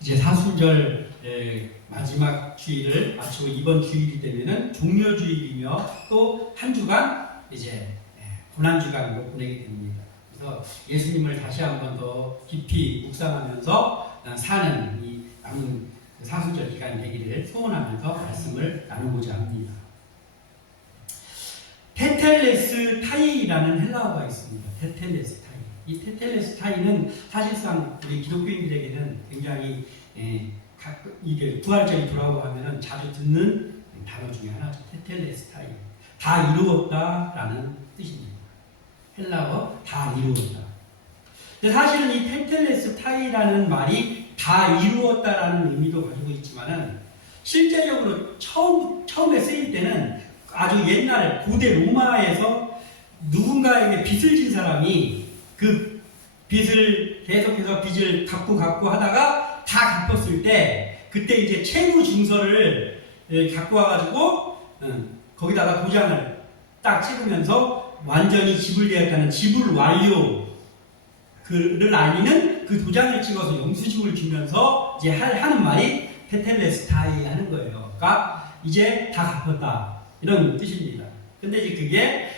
이제 사순절 마지막 주일을 마치고 이번 주일이 되면은 종려주일이며 또 한 주간 이제 고난주간으로 보내게 됩니다. 그래서 예수님을 다시 한번 더 깊이 묵상하면서 사는 이 남은 사순절 기간이 되기를 소원하면서 말씀을 나누고자 합니다. 테텔레스타이라는 헬라어가 있습니다. 테텔레스타이. 이 테텔레스타이는 사실상 우리 기독교인들에게는 굉장히 이게 부활절이 돌아오고 하면은 자주 듣는 단어 중에 하나죠. 테텔레스타이. 다 이루었다라는 뜻입니다. 헬라어 다 이루었다. 근데 사실은 이 테텔레스타이라는 말이 다 이루었다라는 의미도 가지고 있지만은 실제적으로 처음에 쓰일 때는 아주 옛날 고대 로마에서 누군가에게 빚을 진 사람이 그 빚을 계속해서 빚을 갚고 하다가 다 갚았을 때 그때 이제 채무 증서를 갖고 와가지고 거기다가 도장을 딱 찍으면서 완전히 지불되었다는 지불 완료를 알리는 그 도장을 찍어서 영수증을 주면서 이제 하는 말이 테텔레스타이 하는 거예요. 그러니까 이제 다 갚았다 이런 뜻입니다. 근데 이제 그게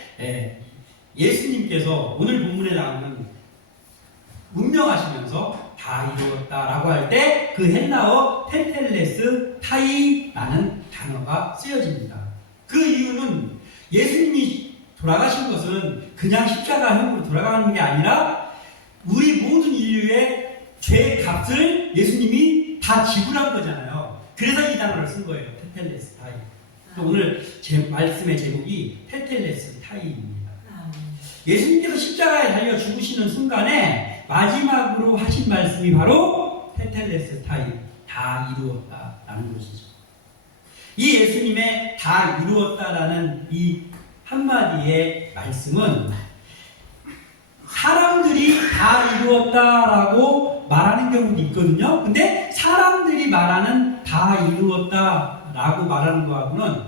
예수님께서 오늘 본문에 나오는 운명하시면서 다 이루었다라고 할 때 그 헬라어 테텔레스타이라는 단어가 쓰여집니다. 그 이유는 예수님이 돌아가신 것은 그냥 십자가형으로 돌아가는 게 아니라 우리 모든 인류의 죄 값을 예수님이 다 지불한 거잖아요. 그래서 이 단어를 쓴 거예요. 테텔레스타이. 오늘 제 말씀의 제목이 테텔레스타이입니다. 예수님께서 십자가에 달려 죽으시는 순간에 마지막으로 하신 말씀이 바로 테텔레스타이, 다 이루었다라는 것이죠. 이 예수님의 다 이루었다라는 이 한마디의 말씀은 사람들이 다 이루었다라고 말하는 경우도 있거든요. 근데 사람들이 말하는 다 이루었다라고 말하는 거하고는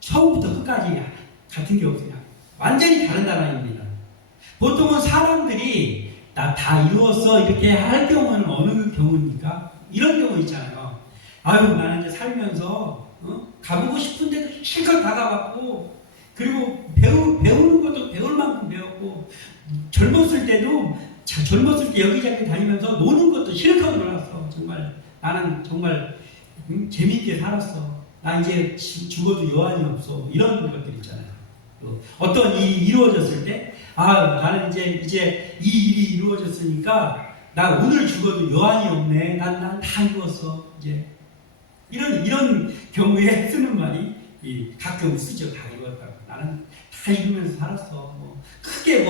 처음부터 끝까지 같은 게 없어요. 완전히 다른 단어입니다. 보통은 사람들이 나 다 이루었어 이렇게 할 경우는 어느 경우입니까? 이런 경우 있잖아요. 아유 나는 이제 살면서 가보고 싶은데도 실컷 다 가봤고 그리고 배우는 것도 배울 만큼 배웠고 젊었을 때 여기저기 다니면서 노는 것도 실컷 놀았어. 정말 나는 정말 재미있게 살았어. 나 이제 죽어도 여한이 없어. 이런 것들 있잖아요. 어떤 일이 이루어졌을 때 나는 이제 이 일이 이루어졌으니까 나 오늘 죽어도 여한이 없네. 난 다 이루었어. 이제 이런 경우에 쓰는 말이 가끔 쓰죠. 다 이루었다고. 나는 다 이루면서 살았어. 크게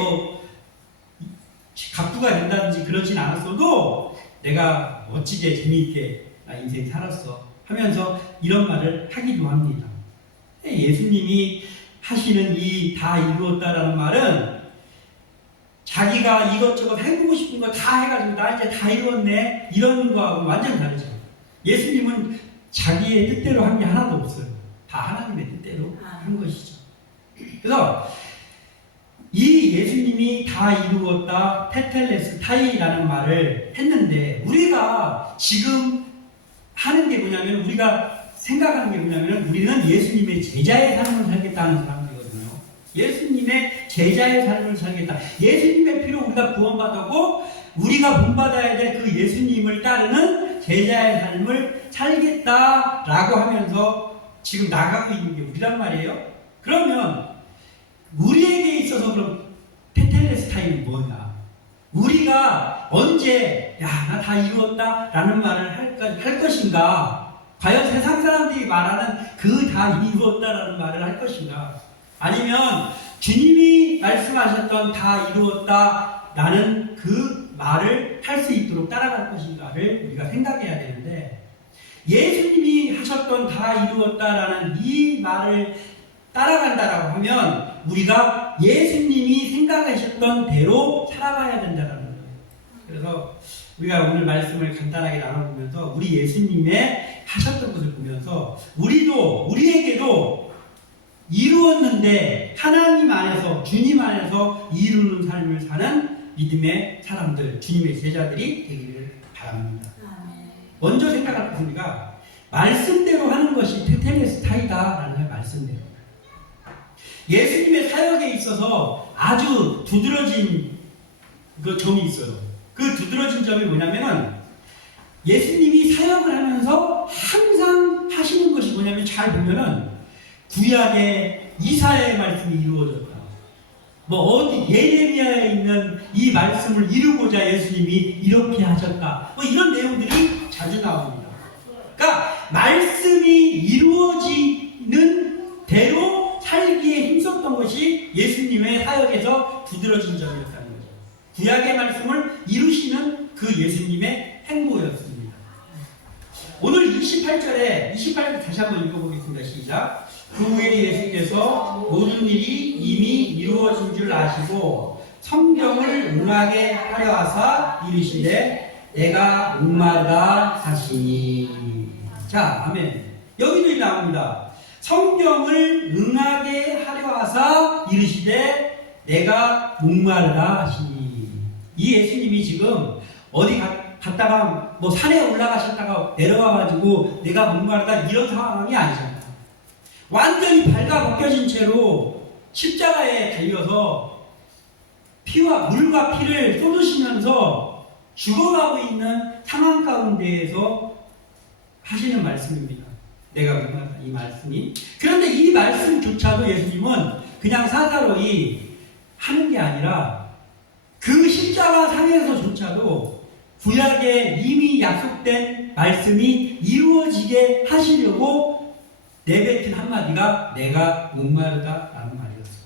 갑부가 된다든지 그러진 않았어도 내가 멋지게 재미있게 나 인생 살았어 하면서 이런 말을 하기도 합니다. 예수님이 하시는 이 다 이루었다라는 말은 자기가 이것저것 해보고 싶은 거 다 해가지고 나 이제 다 이루었네 이런 거하고 완전 다르죠. 예수님은 자기의 뜻대로 한 게 하나도 없어요. 다 하나님의 뜻대로 한 것이죠. 그래서 이 예수님이 다 이루었다 테텔레스타이라는 말을 했는데 우리가 지금 하는 게 뭐냐면 우리가 생각하는 게 뭐냐면 우리는 예수님의 제자의 삶을 살겠다는 사람들이거든요. 예수님의 제자의 삶을 살겠다. 예수님의 피로 우리가 구원받았고 우리가 본받아야 될 그 예수님을 따르는 제자의 삶을 살겠다라고 하면서 지금 나가고 있는 게 우리란 말이에요. 그러면 우리에게 있어서 그럼 테텔레스타이는 뭐냐? 우리가 언제 나 다 이루었다 라는 말을 할 것인가? 과연 세상 사람들이 말하는 그 다 이루었다 라는 말을 할 것인가? 아니면 주님이 말씀하셨던 다 이루었다 라는 그 말을 할 수 있도록 따라갈 것인가를 우리가 생각해야 되는데 예수님이 하셨던 다 이루었다 라는 이 말을 따라간다라고 하면 우리가 예수님이 생각하셨던 대로 살아가야 된다는 거예요. 그래서 우리가 오늘 말씀을 간단하게 나눠보면서 우리 예수님의 하셨던 것을 보면서 우리에게도 이루었는데 하나님 안에서 주님 안에서 이루는 삶을 사는 믿음의 사람들, 주님의 제자들이 되기를 바랍니다. 먼저 생각할 것입니다. 말씀대로 하는 것이 테텔레스타이다라는 말씀대로. 예수님의 사역에 있어서 아주 두드러진 그 점이 있어요. 그 두드러진 점이 뭐냐면은 예수님이 사역을 하면서 항상 하시는 것이 뭐냐면 잘 보면은 구약의 이사야의 말씀이 이루어졌다. 뭐 어디 예레미야에 있는 이 말씀을 이루고자 예수님이 이렇게 하셨다. 뭐 이런 내용들이 자주 나옵니다. 그러니까 말씀이 이루어지는 대로 살기에 힘썼던 것이 예수님의 사역에서 두드러진 점이었다는 거죠. 구약의 말씀을 이루시는 그 예수님의 행보였습니다. 오늘 28절 다시 한번 읽어보겠습니다. 시작. 그 후에 예수께서 모든 일이 이미 이루어진 줄 아시고 성경을 응하게 하려 하사 이르시되 내가 목마르다 하시니. 자, 아멘. 여기도 나옵니다. 성경을 응하게 하려 하사 이르시되 내가 목마르다 하시니. 이 예수님이 지금 어디 갔다가 뭐 산에 올라가셨다가 내려와가지고 내가 목마르다 이런 상황이 아니잖아요. 완전히 발가벗겨진 채로 십자가에 달려서 피와 물과 피를 쏟으시면서 죽어가고 있는 상황 가운데에서 하시는 말씀입니다. 내가 목마르다 이 말씀이. 그런데 이 말씀조차도 예수님은 그냥 사사로이 하는 게 아니라 그 십자가 상에서조차도 구약에 이미 약속된 말씀이 이루어지게 하시려고 내뱉은 한마디가 내가 목마르다라는 말이었어요.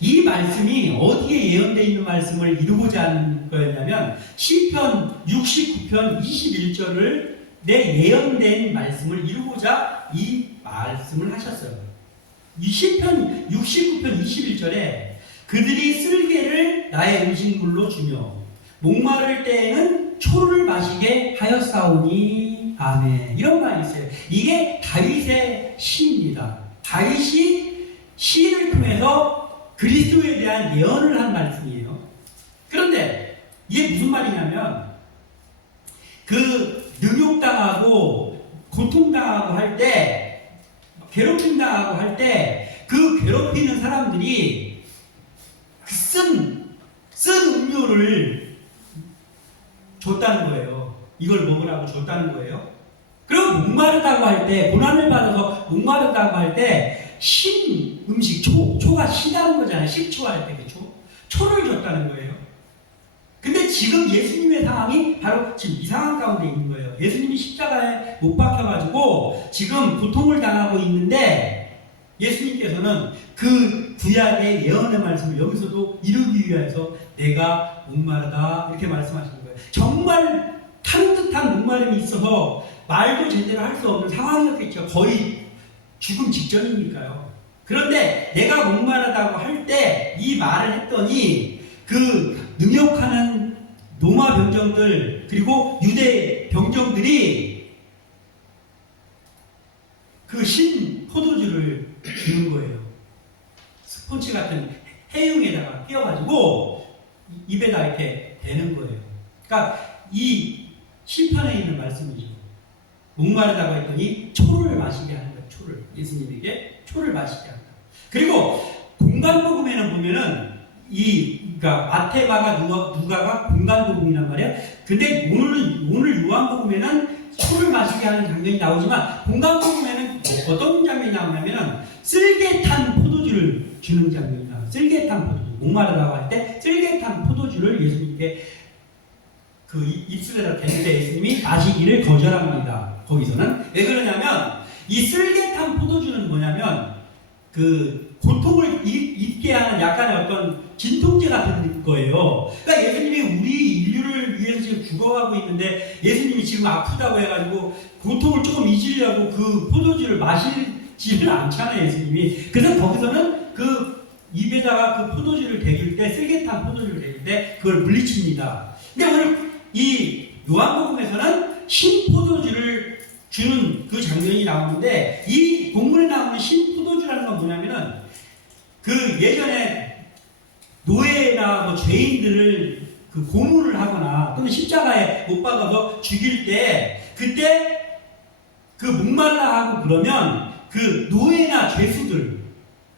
이 말씀이 어디에 예언되어 있는 말씀을 이루고자 하는 거였냐면 시편 69편 21절을 내 예언된 말씀을 이루고자 이 말씀을 하셨어요. 이 시편 69편 21절에 그들이 쓸개를 나의 음식물로 주며 목마를 때에는 초를 마시게 하였사오니. 아멘. 이런 말이 있어요. 이게 다윗의 시입니다. 다윗이 시를 통해서 그리스도에 대한 예언을 한 말씀이에요. 그런데 이게 무슨 말이냐면 그 능욕당하고 고통당하고 할 때 괴롭힘당하고 할 때 그 괴롭히는 사람들이 쓴 음료를 줬다는 거예요. 이걸 먹으라고 줬다는 거예요. 그리고 목마르다고 할 때, 고난을 받아서 목마르다고 할 때, 신 음식, 초가 시다는 거잖아요. 식초 할 때, 그 초를 줬다는 거예요. 근데 지금 예수님의 상황이 바로 지금 이 상황 가운데 있는 거예요. 예수님이 십자가에 못 박혀가지고 지금 고통을 당하고 있는데, 예수님께서는 그 구약의 예언의 말씀을 여기서도 이루기 위해서 내가 목마르다 이렇게 말씀하시는 거예요. 정말 타는 듯한 목마름이 있어서 말도 제대로 할 수 없는 상황이었겠죠. 거의 죽음 직전이니까요. 그런데 내가 목마르다고 할 때 이 말을 했더니 그 능욕하는 로마 병정들 그리고 유대 병정들이 그 신 포도주를 주는 거예요. 스폰지 같은 해용에다가 끼워가지고 입에다 이렇게 대는 거예요. 그러니까 이 시편에 있는 말씀이죠. 목마르다고 했더니 초를 마시게 하는 거예요. 초를. 예수님에게 초를 마시게 한다. 그리고 공간복음에는 보면은 그러니까 마태마가 누가가 공간복음이란 말이에요. 근데 오늘 요한복음에는 초를 마시게 하는 장면이 나오지만 공간복음에는 어떤 장면이 나오냐면은 쓸개탄 포도주를 주는 장면이 나와요. 쓸개탄 포도주. 목마르다고 할 때 쓸개탄 포도주를 예수님께 그 입술에다 대는데 예수님이 마시기를 거절합니다. 거기서는 왜 그러냐면 이 쓸개탄 포도주는 뭐냐면 그 고통을 입게 하는 약간의 어떤 진통제 같은 거예요. 그러니까 예수님이 우리 인류를 위해서 지금 죽어가고 있는데 예수님이 지금 아프다고 해가지고 고통을 조금 잊으려고 그 포도주를 마시지를 않잖아요, 예수님이. 그래서 거기서는 그 입에다가 그 포도주를 대길 때, 쓸개탄 포도주를 대길 때 그걸 물리칩니다. 근데 오늘 이 요한복음에서는 신포도주를 주는 그 장면이 나오는데 이 본문에 나오는 신포도주라는 건 뭐냐면은 그 예전에 노예나 뭐 죄인들을 그 고문을 하거나 또는 십자가에 못 박아서 죽일 때 그때 그 목말라 하고 그러면 그 노예나 죄수들,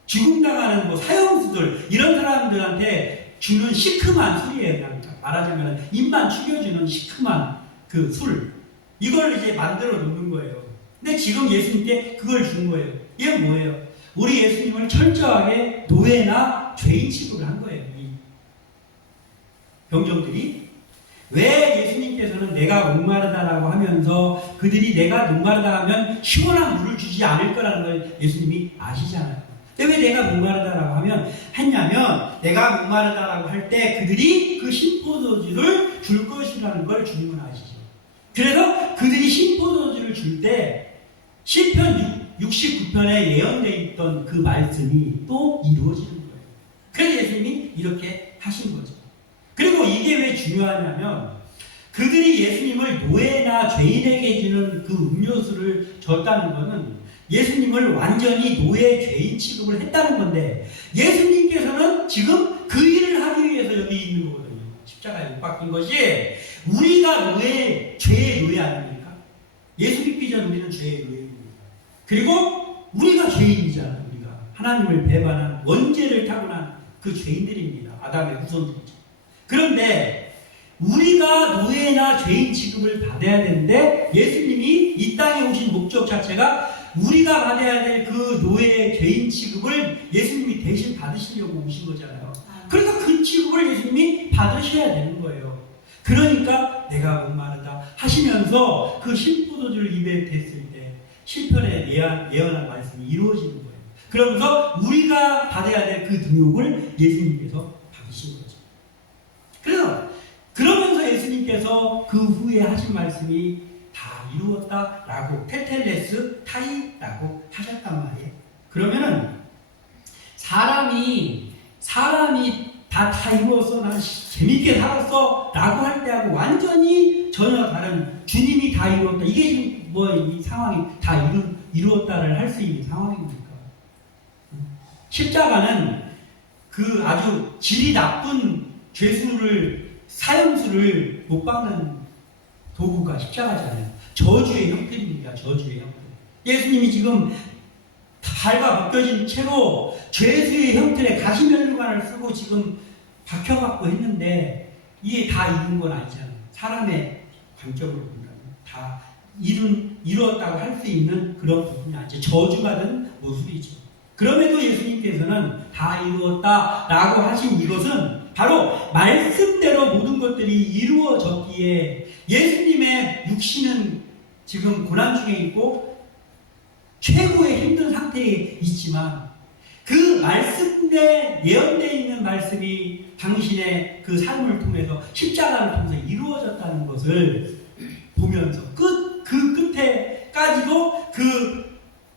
죽음당하는 뭐 사형수들 이런 사람들한테 주는 시큼한 술이에요. 그냥 말하자면 입만 죽여주는 시큼한 그 술. 이걸 이제 만들어 놓는 거예요. 근데 지금 예수님께 그걸 준 거예요. 이게 뭐예요? 우리 예수님을 철저하게 노예나 죄인 취급을 한 거예요. 이 병정들이. 왜 예수님께서는 내가 목마르다라고 하면서 그들이 내가 목마르다 하면 시원한 물을 주지 않을 거라는 걸 예수님이 아시잖아요. 근데 왜 내가 목마르다라고 했냐면 내가 목마르다라고 할 때 그들이 그 신포도주를 줄 것이라는 걸 주님은 아시죠. 그래서 그들이 신포도주를 줄 때 시편 69편에 예언되어 있던 그 말씀이 또 이루어지는 거예요. 그래서 예수님이 이렇게 하신 거죠. 그리고 이게 왜 중요하냐면 그들이 예수님을 노예나 죄인에게 주는 그 음료수를 줬다는 것은 예수님을 완전히 노예 죄인 취급을 했다는 건데 예수님께서는 지금 그 일을 하기 위해서 여기 있는 거거든요. 십자가에 못 박힌 것이 우리가 죄의 노예 아닙니까? 예수 믿기 전 우리는 죄의 노예입니다. 그리고 우리가 죄인이잖아요. 우리가 하나님을 배반한 원죄를 타고난 그 죄인들입니다. 아담의 후손들이죠. 그런데 우리가 노예나 죄인 취급을 받아야 되는데 예수님이 이 땅에 오신 목적 자체가 우리가 받아야 될 그 노예 죄인 취급을 예수님이 대신 받으시려고 오신 거잖아요. 그러니까 그 취급을 예수님이 받으셔야 되는 거예요. 그러니까 내가 목마르다 하시면서 그 신포도주를 입에 댔을 때 시편에 예언한 말씀이 이루어지는 거예요. 그러면서 우리가 받아야 될 그 능욕을 예수님께서 받으신 거예요. 그러면서 예수님께서 그 후에 하신 말씀이 다 이루었다라고 테텔레스 타이라고 하셨단 말이에요. 그러면은 사람이 다 이루었어, 난 재밌게 살았어 라고 할 때하고 완전히 전혀 다른 주님이 다 이루었다. 이게 지금 이 상황이 다 이루었다를 할 수 있는 상황입니까? 십자가는 그 아주 질이 나쁜 사형수를 못 박는 도구가 십자가잖아요. 저주의 형태입니다. 저주의 형태. 예수님이 지금 발과 벗겨진 채로 죄수의 형태의 가시면류관을 쓰고 지금 박혀갖고 했는데 이게 다 이룬 건 아니잖아요. 사람의 관점으로 본다면 다 이루었다고 할 수 있는 그런 부분이 아니죠. 저주가 된 모습이죠. 그럼에도 예수님께서는 다 이루었다라고 하신 이것은 바로 말씀대로 모든 것들이 이루어졌기에 예수님의 육신은 지금 고난 중에 있고 최고의 힘든 상태에 있지만 그 말씀에 예언되어 있는 말씀이 당신의 그 삶을 통해서 십자가를 통해서 이루어졌다는 것을 보면서 그 끝에까지도 그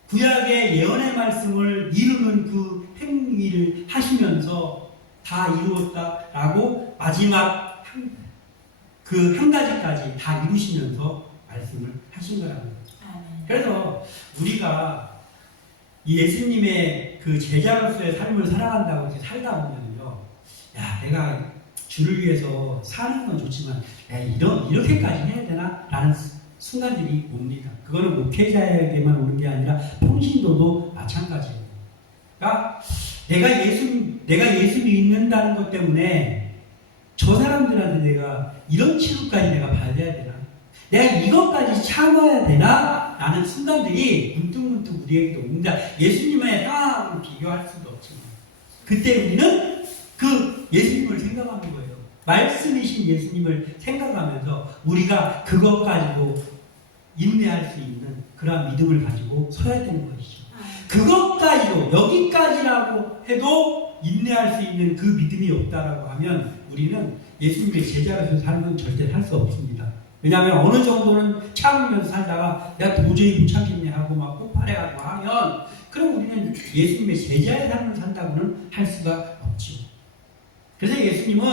구약의 예언의 말씀을 이루는 그 행위를 하시면서 다 이루었다라고 마지막 한 가지까지 다 이루시면서 말씀을 하신 거라는 거죠. 그래서 우리가 예수님의 그 제자로서의 삶을 살아간다고 이렇게 살다 보면요, 야, 내가 주를 위해서 사는 건 좋지만, 야, 이렇게까지 해야 되나? 라는 순간들이 옵니다. 그거는 목회자에게만 오는 게 아니라 평신도도 마찬가지예요. 그러니까 내가 예수 믿는다는 것 때문에 저 사람들한테 내가 이런 취급까지 내가 받아야 되나? 내가 이것까지 참아야 되나? 라는 순간들이 문득문득 우리에게도 옵니다. 예수님의 상황을 비교할 수도 없지만 그때 우리는 그 예수님을 생각하는 거예요. 말씀이신 예수님을 생각하면서 우리가 그것 가지고 인내할 수 있는 그런 믿음을 가지고 서야 되는 것이죠. 그것까지도 여기까지라고 해도 인내할 수 있는 그 믿음이 없다라고 하면 우리는 예수님의 제자로서 사는 건 절대 살 수 없습니다. 왜냐하면 어느 정도는 참으면서 살다가 내가 도저히 못 참겠네 하고 막 폭발해가지고 하면 그럼 우리는 예수님의 제자의 삶을 산다고는 할 수가 없죠. 그래서 예수님은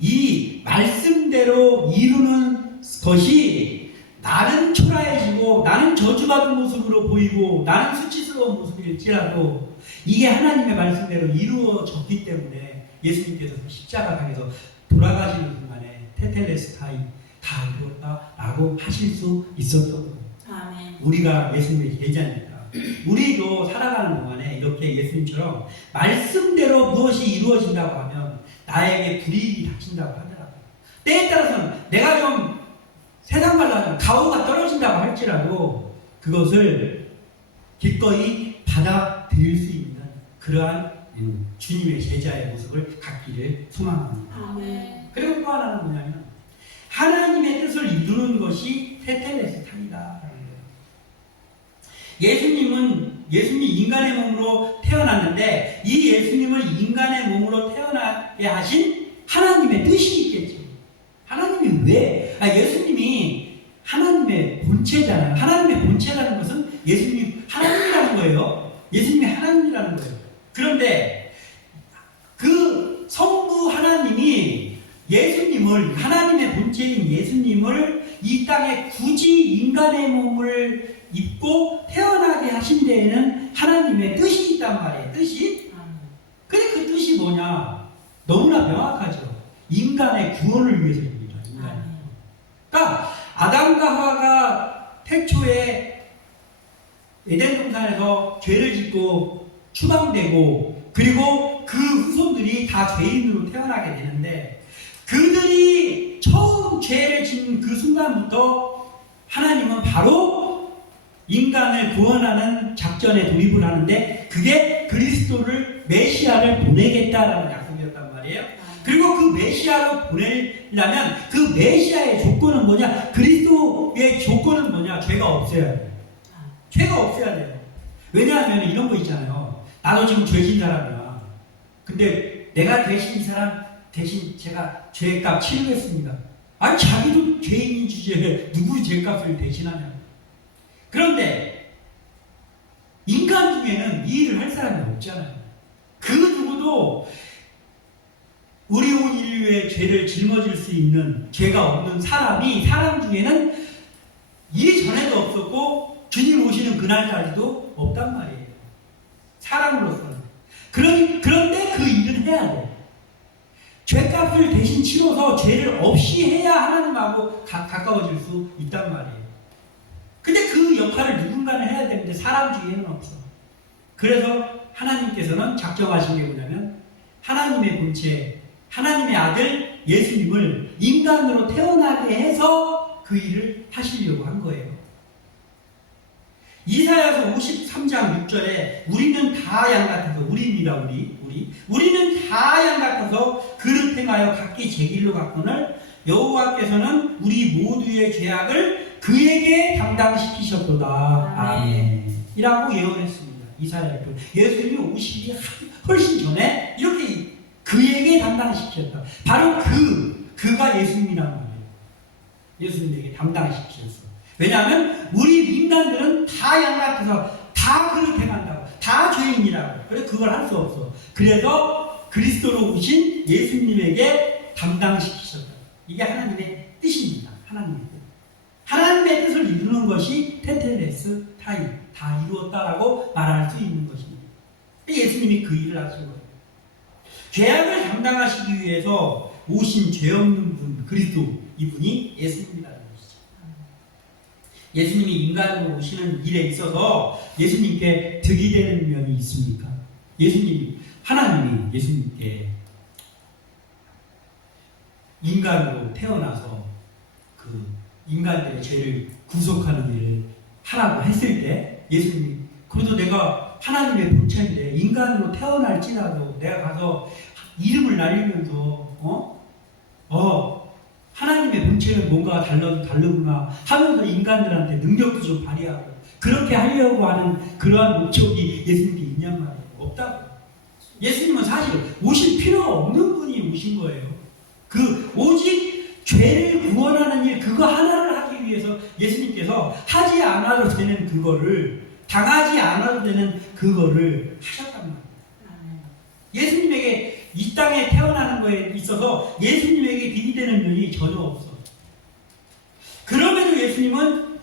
이 말씀대로 이루는 것이 나는 초라해지고 나는 저주받은 모습으로 보이고 나는 수치스러운 모습일지라도 이게 하나님의 말씀대로 이루어졌기 때문에 예수님께서 십자가상에서 돌아가시는 동안에 테텔레스타이 다 이루었다라고 하실 수 있었던 거예요. 아멘. 우리가 예수님의 제자니까 우리도 살아가는 동안에 이렇게 예수님처럼 말씀대로 무엇이 이루어진다고 하면 나에게 불이익이 닥친다고 하더라고요. 때에 따라서는 내가 좀 세상 말로 하면 가오가 떨어진다고 할지라도 그것을 기꺼이 받아들일 수 있는 그러한 주님의 제자의 모습을 갖기를 소망합니다. 아멘. 그리고 또 하나는 뭐냐면 하나님의 뜻을 이루는 것이 테텔레스타이다라는 거예요. 예수님 인간의 몸으로 태어났는데 이 예수님을 인간의 몸으로 태어나게 하신 하나님의 뜻이 있겠죠. 하나님이 왜? 예수님이 하나님의 본체잖아요. 하나님의 본체라는 것은 예수님이 하나님이라는 거예요. 예수님이 하나님이라는 거예요. 그런데 그 성부 하나님이 예수님을, 하나님의 본체인 예수님을 이 땅에 굳이 인간의 몸을 입고 태어나게 하신 데에는 하나님의 뜻이 있단 말이에요. 뜻이. 근데 그 뜻이 뭐냐? 너무나 명확하죠. 인간의 구원을 위해서입니다. 인간. 그러니까 아담과 하와가 태초에 에덴 동산에서 죄를 짓고 추방되고 그리고 그 후손들이 다 죄인으로 태어나게 되는데 그들이 처음 죄를 짓는 그 순간부터 하나님은 바로 인간을 구원하는 작전에 돌입을 하는데 그게 그리스도를 메시아를 보내겠다라는 약속이었단 말이에요. 그리고 그 메시아로 보내려면 그 메시아의 조건은 뭐냐? 그리스도의 조건은 뭐냐? 죄가 없어야 돼요. 죄가 없어야 돼요. 왜냐하면 이런 거 있잖아요. 나도 지금 죄진 사람이야. 근데 내가 대신 이 사람 대신 제가 죄값 치르겠습니다. 아니 자기도 죄인인 주제에 누구 죄값을 대신하냐. 그런데 인간 중에는 이 일을 할 사람이 없잖아요. 그 누구도 우리 온 인류의 죄를 짊어질 수 있는 죄가 없는 사람 중에는 이전에도 없었고 주님 오시는 그날까지도 없단 말이에요. 사람으로서는. 그런데 그 일은 해야 돼. 죄값을 대신 치러서 죄를 없이 해야 하나님하고 가까워질 수 있단 말이에요. 근데 그 역할을 누군가는 해야 되는데 사람 중에는 없어. 그래서 하나님께서는 작정하신 게 뭐냐면 하나님의 본체, 하나님의 아들 예수님을 인간으로 태어나게 해서 그 일을 하시려고 한 거예요. 이사야서 53장 6절에 우리는 다 양 같아서 우리입니다. 우리는 다 양 같아서 그릇 행하여 각기 제 길로 갔거늘 여호와께서는 우리 모두의 죄악을 그에게 담당시키셨도다. 아멘. 이라고 예언했습니다. 이사야도 예수님이 오시기 훨씬 전에 이렇게 그에게 담당시켰다. 바로 그가 예수님이란 말이에요. 예수님에게 담당시키셨어. 왜냐하면 우리 인간들은 다 양 같아서 다 그렇게 행한다고, 다 죄인이라고. 그래 그걸 할 수 없어. 그래서 그리스도로 오신 예수님에게 담당시키셨다. 이게 하나님의 뜻입니다. 하나님의 뜻. 하나님의 뜻을 이루는 것이 테텔레스 타이, 다 이루었다라고 말할 수 있는 것입니다. 예수님이 그 일을 하신 거예요. 죄악을 담당하시기 위해서 오신 죄 없는 분, 그리스도, 이분이 예수님이라는 것이죠. 예수님이 인간으로 오시는 일에 있어서 예수님께 득이 되는 면이 있습니까? 하나님이 예수님께 인간으로 태어나서 그 인간들의 죄를 구속하는 일을 하라고 했을 때 예수님이 그래도 내가 하나님의 본체인데 인간으로 태어날지라도 내가 가서 이름을 날리면서 하나님의 본체는 뭔가 다르구나 하면서 인간들한테 능력도 좀 발휘하고 그렇게 하려고 하는 그러한 목적이 예수님께 있냔 말이에요. 없다고. 예수님은 사실 오실 필요가 없는 분이 오신 거예요. 오직 죄를 구원하는 일 그거 하나를 하기 위해서 예수님께서 하지 않아도 되는 그거를 당하지 않아도 되는 그거를 하셨단 말이에요. 예수님에게 이 땅에 태어나는 거에 있어서 예수님에게 빚이 되는 면이 전혀 없어. 그럼에도 예수님은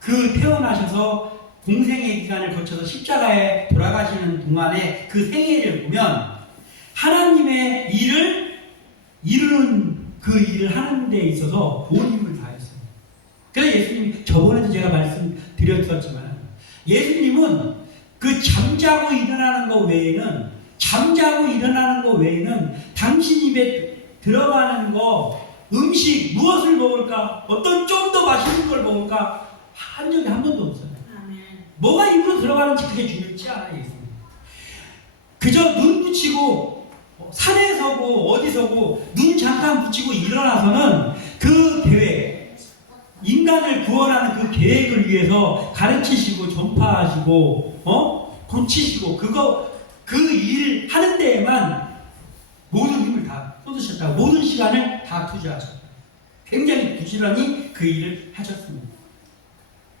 그 태어나셔서 공생의 기간을 거쳐서 십자가에 돌아가시는 동안에 그 생애를 보면 하나님의 일을 이루는 그 일을 하는 데 있어서 온 힘을 다했어요. 그래서 예수님, 저번에도 제가 말씀드렸었지만, 예수님은 그 잠자고 일어나는 것 외에는 당신 입에 들어가는 거, 음식, 무엇을 먹을까, 어떤 좀 더 맛있는 걸 먹을까 한 적이 한 번도 없어요. 뭐가 입으로 들어가는지 그게 중요치 않아요. 예수님. 그저 눈 붙이고 산에 서고 어디 서고 눈 잠깐 붙이고 일어나서는 그 계획, 인간을 구원하는 그 계획을 위해서 가르치시고 전파하시고 고치시고 그 일 하는 데에만 모든 힘을 다 쏟으셨다고, 모든 시간을 다 투자하셨다. 굉장히 부지런히 그 일을 하셨습니다.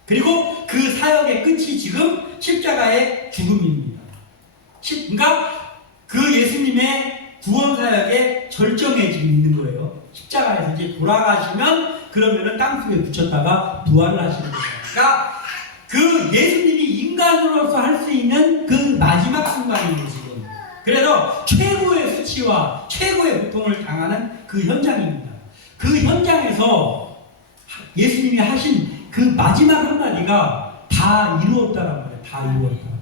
그리고 그 사역의 끝이 지금 십자가의 죽음입니다. 그러니까 그 예수님의 구원 사역의 절정에 지금 있는 거예요. 십자가에서 이제 돌아가시면 그러면은 땅속에 붙였다가 부활을 하시는 거예요. 그러니까 그 예수님이 인간으로서 할 수 있는 그 마지막 순간이에요, 지금. 그래서 최고의 수치와 최고의 고통을 당하는 그 현장입니다. 그 현장에서 예수님이 하신 그 마지막 한마디가 다 이루었다란 말이에요. 다 이루었다.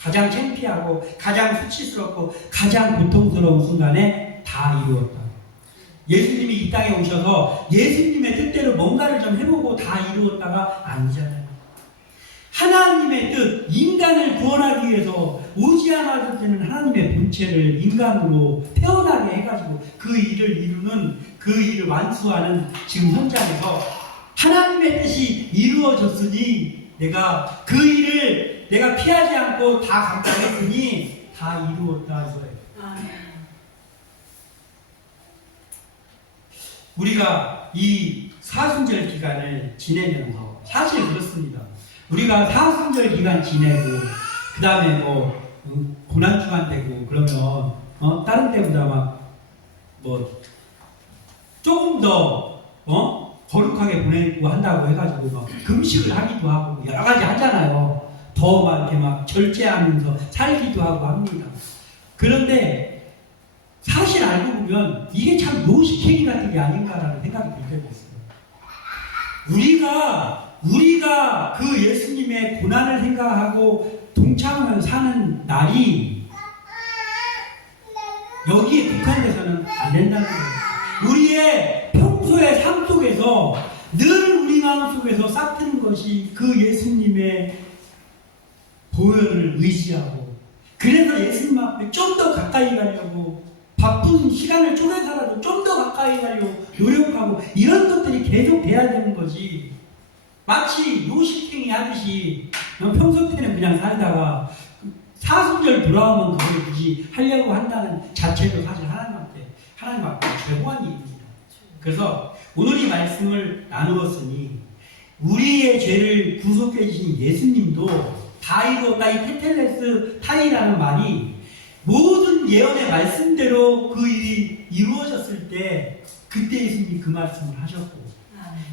가장 창피하고 가장 수치스럽고 가장 고통스러운 순간에 다 이루었다. 예수님이 이 땅에 오셔서 예수님의 뜻대로 뭔가를 좀 해보고 다 이루었다가 아니잖아요. 하나님의 뜻, 인간을 구원하기 위해서 오지 않아도 되는 하나님의 본체를 인간으로 태어나게 해가지고 그 일을 이루는, 그 일을 완수하는 지금 현장에서 하나님의 뜻이 이루어졌으니 내가 그 일을 내가 피하지 않고 다 감당했으니 다 이루었다 이거예요. 우리가 이 사순절 기간을 지내면서 사실 그렇습니다. 우리가 사순절 기간 지내고 그 다음에 고난주간 되고 그러면 다른 때보다 조금 더 거룩하게 보내고 한다고 해가지고 막 금식을 하기도 하고 여러 가지 하잖아요. 더 막 이렇게 막 절제하면서 살기도 하고 합니다. 그런데 사실 알고 보면 이게 참 노식행위 같은 게 아닌가라는 생각이 들 때가 있어요. 우리가 그 예수님의 고난을 생각하고 동참하면서 사는 날이 여기에 국한돼서는 안 된다는 거예요. 우리의 평소의 삶 속에서 늘 우리 마음 속에서 싹트는 것이 그 예수님의 보혈을 의지하고, 그래서 예수님 앞에 좀 더 가까이 가려고 바쁜 시간을 쪼개서라도 좀 더 가까이 가려고 노력하고 이런 것들이 계속 돼야 되는 거지. 마치 요식행위 하듯이 평소 때는 그냥 살다가 사순절 돌아오면 그걸 굳이 하려고 한다는 자체도 사실 하나님 앞에 죄고한 일입니다. 그래서 오늘 이 말씀을 나누었으니 우리의 죄를 구속해 주신 예수님도 다 이루었다, 이 테텔레스 타이라는 말이 모든 예언의 말씀대로 그 일이 이루어졌을 때 그때 예수님이 그 말씀을 하셨고,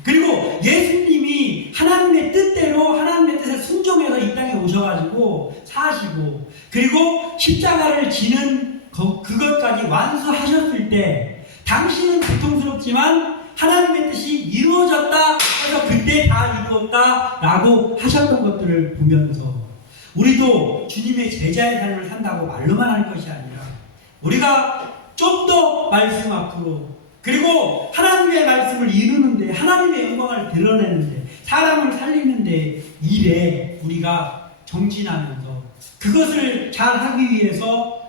그리고 예수님이 하나님의 뜻대로 하나님의 뜻에 순종해서 이 땅에 오셔가지고 사시고, 그리고 십자가를 지는 그것까지 완수하셨을 때 당신은 고통스럽지만 하나님의 뜻이 이루어졌다 해서 그때 다 이루었다 라고 하셨던 것들을 보면서 우리도 주님의 제자의 삶을 산다고 말로만 할 것이 아니라 우리가 좀 더 말씀 앞으로, 그리고 하나님의 말씀을 이루는데, 하나님의 영광을 드러내는데, 사람을 살리는데 일에 우리가 정진하면서 그것을 잘 하기 위해서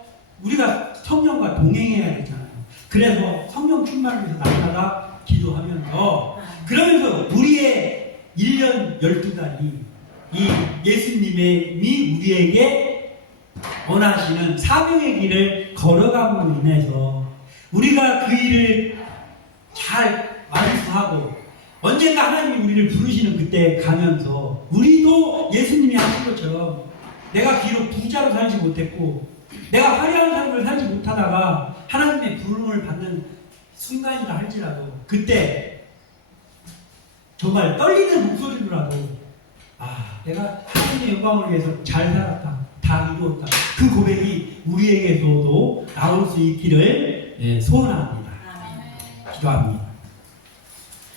우리가 성령과 동행해야 되잖아요. 그래서 성령 충만을 위해서 날마다 기도하면서, 그러면서 우리의 1년 12달이 이 예수님이 우리에게 원하시는 사명의 길을 걸어감으로 인해서 우리가 그 일을 잘 완수하고 언젠가 하나님이 우리를 부르시는 그때 가면서 우리도 예수님이 하신 것처럼 내가 비록 부자로 살지 못했고 내가 화려한 삶을 살지 못하다가 하나님의 부름을 받는 순간이라 할지라도 그때 정말 떨리는 목소리로라도 내가 하나님의 영광을 위해서 잘 살았다, 다 이루었다, 그 고백이 우리에게서도 나올 수 있기를 소원합니다. 기도합니다.